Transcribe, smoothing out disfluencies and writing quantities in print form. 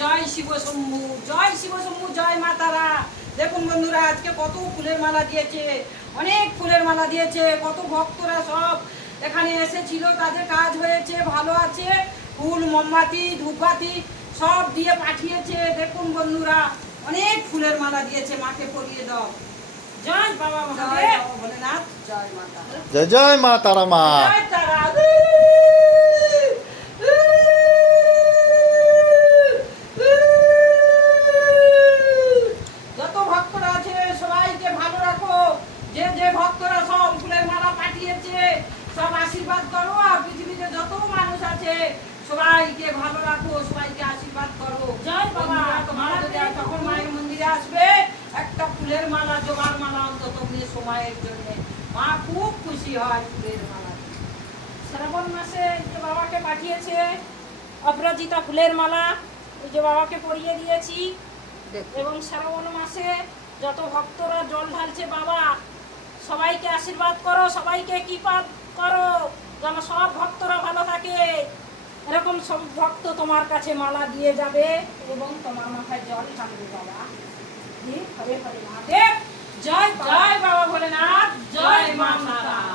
জয় শিব শম্ভু, জয় শিব শম্ভু, জয় মা তারা। দেখুন বন্ধুরা, আজকে কত ফুলের মালা দিয়েছে, অনেক ফুলের মালা দিয়েছে। কত ভক্তরা সব এখানে এসেছিল, তাদের কাজ হয়েছে, ভালো আছে। ফুল, মোমবাতি, ধূপবাতি সব দিয়ে পাঠিয়েছে। দেখুন বন্ধুরা, অনেক ফুলের মালা দিয়েছে। মাকে পরিয়ে দাও। জয় বাবা মহাদেব, ভোলেনাথ, জয় মাতা। জয় জয় মা তারা মা। জয় তারা। যত ভক্তরা আছে সবাইকে ভালো রাখো। যে যে ভক্তরা সব ফুলের মালা পাঠিয়েছে সব আশীর্বাদ করো। আর পৃথিবীতে যত মানুষ আছে সবাইকে ভালো রাখো, সবাইকে আশীর্বাদ করো। জয় বাবা। তোমরা যদি তখন মায়ের মন্দিরে আসবে, একটা ফুলের মালা, জবার মালা অন্তত নিয়ে সময়ের জন্য মা খুব খুশি হয় ফুলের মালা। শ্রাবণ মাসে যে বাবাকে পাঠিয়েছে অপরাজিতা ফুলের মালা, ওই যে বাবাকে পরিয়ে দিয়েছি। এবং শ্রাবণ মাসে যত ভক্তরা জল ঢালছে, বাবা সবাইকে আশীর্বাদ করো, সবাইকে কৃপা করো যেন সব ভক্তরা ভালো থাকে। এরকম সব ভক্ত তোমার কাছে মালা দিয়ে যাবে এবং তোমার মাথায় জল ঢালবে বাবা। হরে হরে মহাদেব। জয় জয় বাবা ভোলেনাথ, জয় মা তারা।